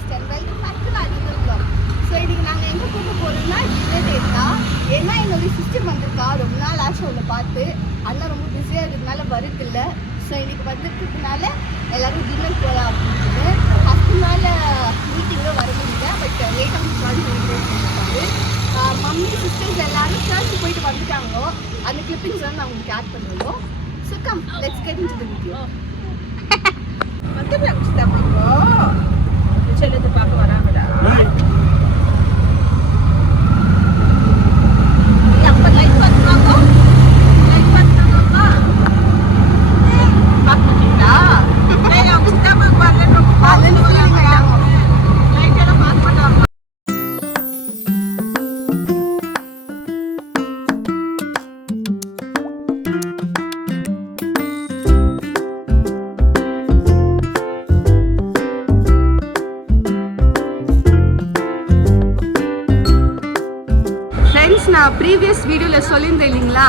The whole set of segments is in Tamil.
Sister welcome back to another vlog. So இன்னைக்கு நாங்கள் எங்கே போக போகிறோம்னா டின்னர் டேட் தான். ஏன்னா என்னுடைய சிஸ்டர் வந்திருக்கா, ரொம்ப நாள் ஆச்சு அவளை பார்த்து. அண்ணா ரொம்ப பிஸியாக இருக்கிறதுனால வருதில்லை. ஸோ இன்னைக்கு வந்துருக்கிறதுனால எல்லோரும் டின்னர் போகலாம் அப்படின்னு ஹஸ்பண்டால் மீட்டிங்கில் வர முடியல. பட் லேட்டாக ஜாயின் பண்ணிட்டு மம்மி சிஸ்டர்ஸ் எல்லாரும் சர்ச்சுக்கு போயிட்டு வந்துட்டாங்களோ. அந்த கிளிப்பிங்ஸ் வந்து நான் உங்களுக்கு ஆட் பண்ணுவோம். So come let's get into the video. செல்லது பார்க்க வராங்கடா. அப்ப லைட் பார்த்தாங்க, லைட் பார்த்தாங்கப்பா பார்த்துட்டீங்களா? லைட் அவங்க சித்தாமா வரல, ரொம்ப பாலன்னு வராங்க. லைட் எல்லாம் பார்க்க மாட்டாங்க. நான் ப்ரீவியஸ் வீடியோவில் சொல்லியிருந்தேன் இல்லைங்களா,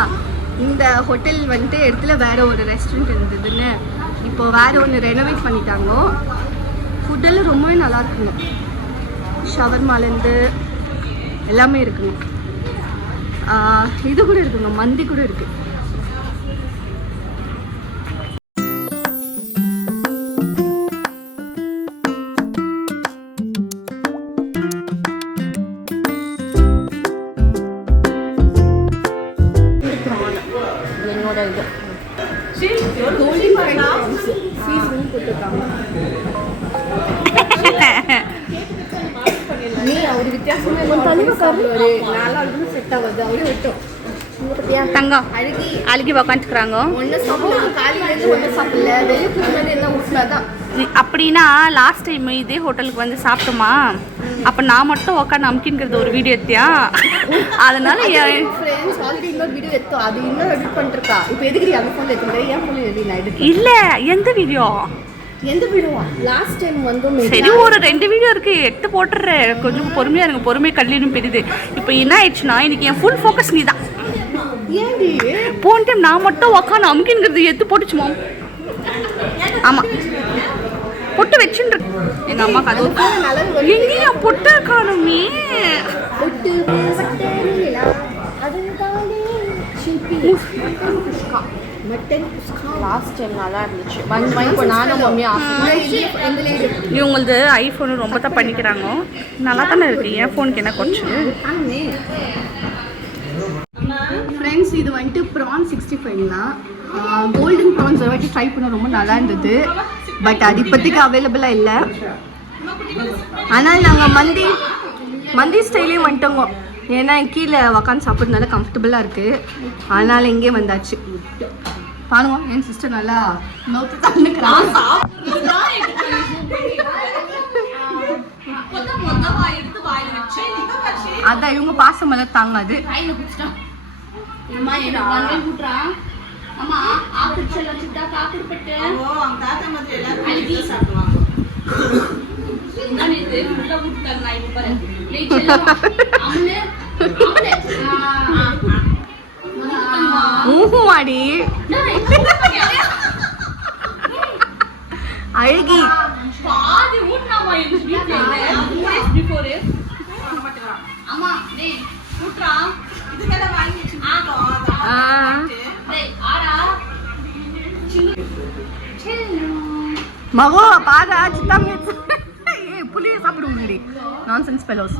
இந்த ஹோட்டல் வந்துட்டு இடத்துல வேறு ஒரு ரெஸ்டாரண்ட் இருந்ததுன்னு. இப்போ வேறு ஒன்று ரெனோவேட் பண்ணிட்டாங்க. ஃபுட்டெல்லாம் ரொம்பவே நல்லா இருக்குங்க. ஷவர்மாலேருந்து எல்லாமே இருக்குங்க. இது கூட இருக்குங்க, மந்தி கூட இருக்குது. அழுகி உக்காந்துக்கிறாங்க. அப்படின்னா லாஸ்ட் டைம் இதே ஹோட்டலுக்கு வந்து சாப்பிட்டோமா, அப்ப நான் மட்டும் உக்காந்து அமுக்கின்றது ஒரு வீடியோ எடுத்தியா, அதனால இல்ல எந்த வீடியோ லாஸ்ட் டைம் வந்து சரி ஒரு 2 வீடியோ இருக்கு, எடுத்து போட்டுறேன். கொஞ்சம் பொறுமையா எனக்கு பொறுமை கல்லினும் பெரியுது. இப்போ என்ன ஆயிடுச்சுன்னா, இன்னைக்கு என் ஃபுல் ஃபோக்கஸ் நீ தான். போன டைம் நான் மட்டும் உக்காந்து அமுக்கின்றது எடுத்து போட்டுச்சுமா. ஆமா பொட்டு வச்சுட்டு எங்க அம்மா கதை எங்கேயும் பொட்டு காணுமே. லாஸ்ட் டைம் நல்லா இருந்துச்சு. இவங்களது ஐஃபோனு ரொம்ப தான் பண்ணிக்கிறாங்க. நல்லா தானே இருக்கு. என் ஃபோனுக்கு என்ன கொஞ்சம் ஃப்ரெண்ட்ஸ், இது வந்துட்டு ப்ரான் 65லாம் கோல்டன் ப்ரான்ஸ் வந்துட்டு ட்ரை பண்ண ரொம்ப நல்லா இருந்தது. பட் அது இப்போதைக்கு அவைலபிளாக இல்லை. ஆனால் நாங்கள் மந்தி ஸ்டைலே வந்துட்டோங்க. ஏன்னா கீழே உக்காந்து சாப்பிட்றதுனால கம்ஃபர்டபுளாக இருக்குது. அதனால் இங்கே வந்தாச்சு. பாருங்க, என் சிஸ்டர் நல்லா நோக்கி தந்துக்கிறான். அதான் இவங்க பாசம் எல்லாம் தாங்காது. மாடி அழகி மகோ பாதா சித்தாங்க புளிய சாப்பிட முடியல. Nonsense fellows.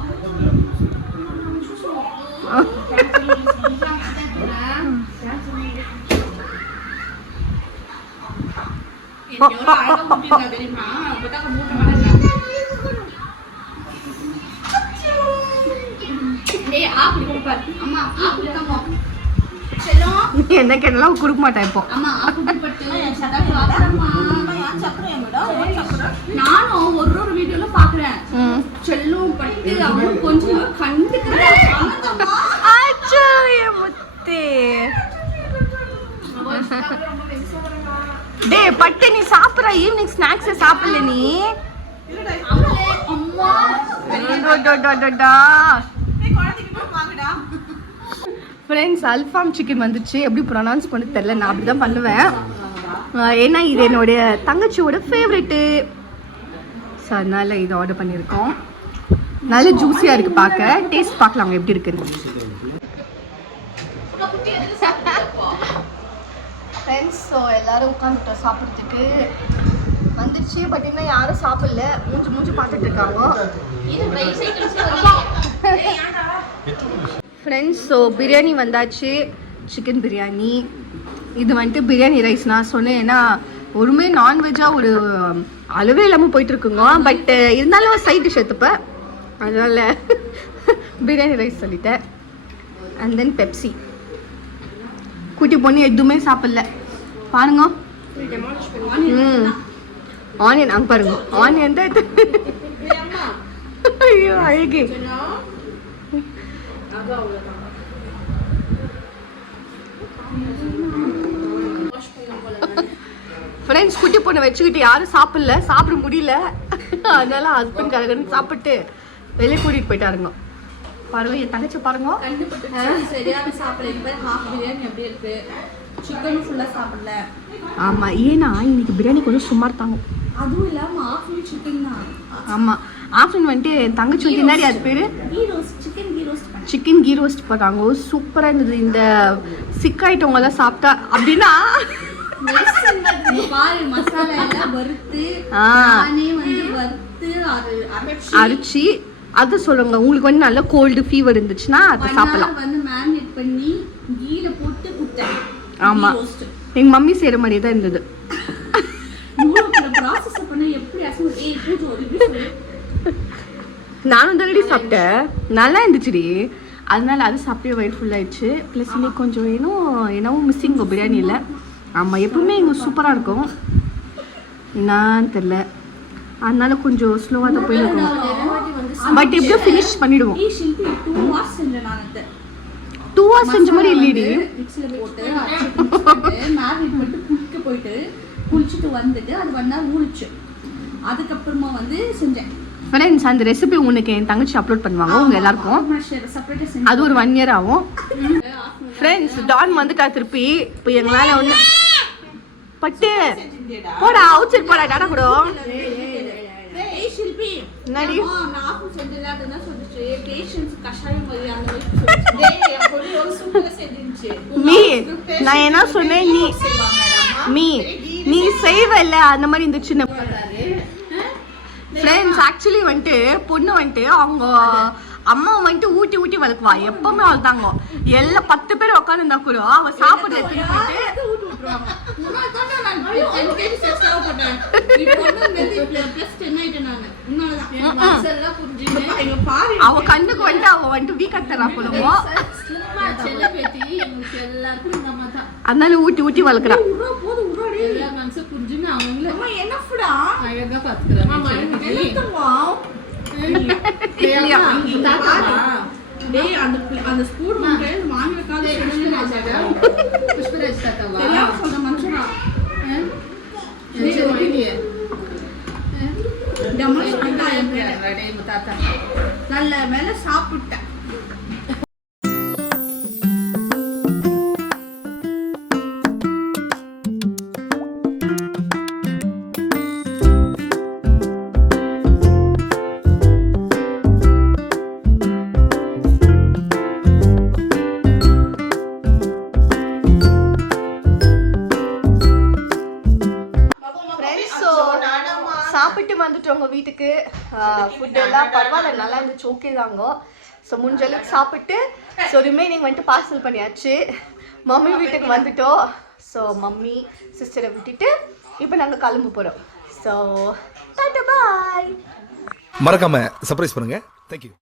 என்ன கேட்டாலும் கொடுக்க மாட்டேன். இப்போ நானும் ஒரு வீடியோல பாக்குறேன். செல்லும் பட்டு அவங்க கொஞ்சம் கண்டுக்கிறேன். டேய் பட்டு நீ சாப்பிட்ற ஈவினிங் ஸ்நாக்ஸை சாப்பிடல நீ. ஃப்ரெண்ட்ஸ், அல்ஃபாம் சிக்கன் வந்துச்சு. எப்படி ப்ரொனவுன்ஸ் பண்ண தெரியல, நான் அப்படி தான் பண்ணுவேன். ஏன்னா இது என்னுடைய தங்கச்சியோட ஃபேவரெட்டு. ஸோ அதனால் இது ஆர்டர் பண்ணியிருக்கோம். நல்ல ஜூஸியாக இருக்குது பார்க்க. டேஸ்ட் பார்க்கலாம் எப்படி இருக்குன்னு. ஃப்ரெண்ட்ஸ், ஸோ எல்லோரும் உட்காந்துட்டோம் சாப்பிட்றதுக்கு. வந்துடுச்சு, பட் இன்னும் யாரும் சாப்பிடல. மூஞ்சி பார்த்துட்டு இருக்காங்க. ஃப்ரெண்ட்ஸ், ஸோ பிரியாணி வந்தாச்சு. சிக்கன் பிரியாணி. இது வந்துட்டு பிரியாணி ரைஸ் நான் சொன்னேன். ஏன்னா ஒருமே நான்வெஜ்ஜாக ஒரு அளவே இல்லாமல் போயிட்டுருக்குங்க. பட் இருந்தாலும் ஒரு சைட் டிஷ் எடுத்துப்பேன். அதனால் பிரியாணி ரைஸ் சொல்லிட்டேன். And then Pepsi. குட்டி பொண்ணு எதுவுமே சாப்பிடல பாருங்க. ஆனியன் அங்கே பாருங்க. ஆனியன் தான் ஐயோ அழகே. ஃப்ரெண்ட்ஸ், குட்டி பொண்ணை வச்சுக்கிட்டு யாரும் சாப்பிட முடியல. அதனால ஹஸ்பண்ட் கலகன்னு சாப்பிட்டு வெளியே கூட்டிட்டு போயிட்டாருங்க. பாருங்க என் தங்கச்சி பாருங்க. சரியான சாப்பிடல. ஹாஃப் பிரியாணி அப்படி இருக்கு. சிக்கனும் ஃபுல்லா சாப்பிடல. ஆமா, ஏன்னா இன்னைக்கு பிரியாணி கொஞ்சம் சுமார் தாங்க. அதுவும் இல்லாம ஆஃப்டர்நூன் சிக்கன் தான். ஆமா, ஆஃப்டர்நூன் வந்துட்டு என் தங்கச்சி வந்து என்னடி அது பேரு சிக்கன் கீ ரோஸ்ட் பண்ணாங்க. சூப்பரா இருந்தது. இந்த சிக்காயிட்டவங்க எல்லாம் சாப்பிட்டா அப்படின்னா அரைச்சி அது சொல்லுங்க. உங்களுக்கு வந்து நல்ல கோல்டு ஃபீவர் இருந்துச்சுன்னா அதை சாப்பிடலாம். ஆமா, எங்க மம்மி செய்யற மாதிரியே தான் இருந்தது. நானும் தானடி சாப்பிட்டேன், நல்லா இருந்துச்சுடி. அதனால அது சாப்பிட்டே வயிறு ஃபுல் ஆயிடுச்சு. ப்ளஸ் இன்னைக்கு கொஞ்சம் என்னவோ மிஸ்ஸிங் பிரியாணியில். ஆமாம், எப்பவுமே இங்கே சூப்பராக இருக்கும். என்னான்னு தெரில, அதனால கொஞ்சம் ஸ்லோவாக தான் போயிருக்கோம். பட் எப்படியோ ஃபினிஷ் பண்ணிடுவோம். 2 hours செஞ்ச மாதிரி இல்லைடி. போயிட்டு குளிச்சுட்டு வந்துட்டு அது 1 hour ஊறிச்சு. அதுக்கப்புறமா வந்து செஞ்சேன். ஃப்ரெண்ட்ஸ், அந்த ரெசிபி உங்களுக்கு என் தங்கச்சி அப்லோட் பண்ணுவாங்க உங்க எல்லாருக்கும். அது ஒரு 1 year ஆகும். ஃப்ரெண்ட்ஸ், டான் வந்துட்டா திருப்பி. இப்போ எங்களால் ஒன்று பட்டு போடா, அவுட் சைட் போடா. டாடா கூட என்னடி மீ நான் என்ன சொன்னேன், நீ செய்வல்ல அந்த மாதிரி இருந்துச்சு. ஃப்ரெண்ட்ஸ், ஆக்சுவலி வந்துட்டு பொண்ணு வந்துட்டு அவங்க அம்மா வந்துட்டு ஊட்டி வளர்க்குவா. எப்பவுமே வளர்த்தாங்க. எல்லாம் 10 பேர் உட்காந்துருந்தா கூட அவ சாப்பிடுறது அவ கண்ணுக்கு வந்துட்டு அவ வந்துட்டு வீக் ஆத்தரா போடுவோம். அதனால ஊட்டி வளர்க்குறா. அந்த ஸ்பூன் வாங்கி நல்ல மேல சாப்பிட்டேன். சாப்பிட்டு வந்துட்டோங்க வீட்டுக்கு. ஃபுட் எல்லாம் பரவாயில்ல, நல்லா இருந்துச்சு, ஓகே தாங்க. ஸோ முடிஞ்ச அளவுக்கு சாப்பிட்டு ஸோ ரிமைனிங் வந்துட்டு பார்சல் பண்ணியாச்சு. மம்மி வீட்டுக்கு வந்துட்டோம். ஸோ மம்மி சிஸ்டரை விட்டுட்டு இப்போ நாங்கள் கிளம்ப போகிறோம். ஸோ டாடா பாய். மறக்காம சர்ப்ரைஸ் பண்ணுங்க. தேங்க்யூ.